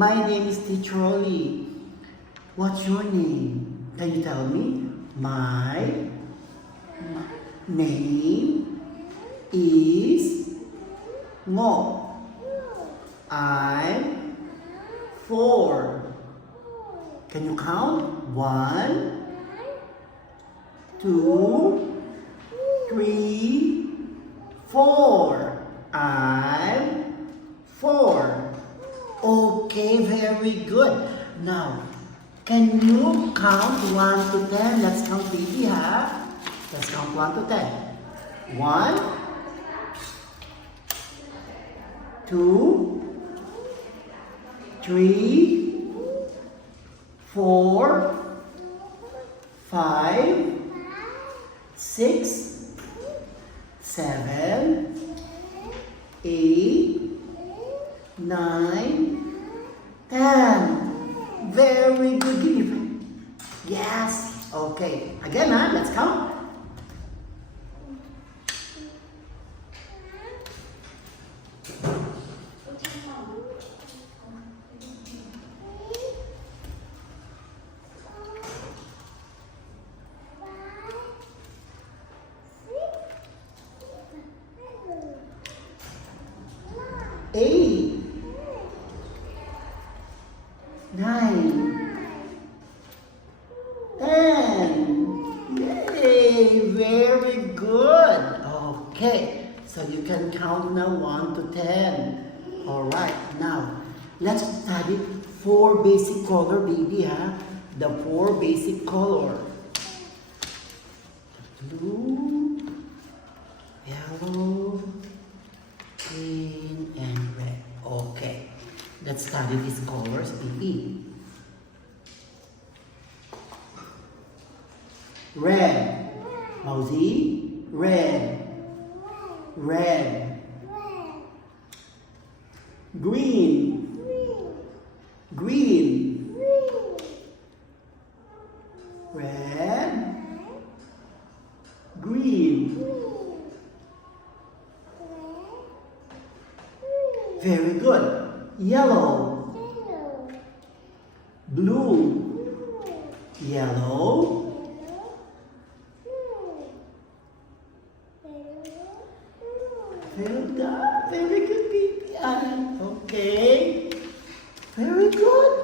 My name is Teacher Oli. What's your name? Can you tell me? My name is Mo. I'm 4. Can you count? 1, 2, 3, 4. I'm 4. Okay, very good. Now, can you count 1 to 10? Let's count baby, ha? Let's count 1 to 10. 1, 2, 3, 4, 5, 6, 7, 8, 9, 10. Very good. Give me. Yes. Okay. Again, let's count. Eight, 9, 10. Yay! Very good. Okay, so you can count now 1 to 10. All right, now let's study 4 basic color, baby, ha? The 4 basic color. Blue, yellow, green, and red. Okay, let's study these colors, baby. Red. Mauzy. Red. Red. Green. Green. Red. Green. Very good. Yellow. Blue. Yellow. Very good. Very good, baby. Okay. Very good.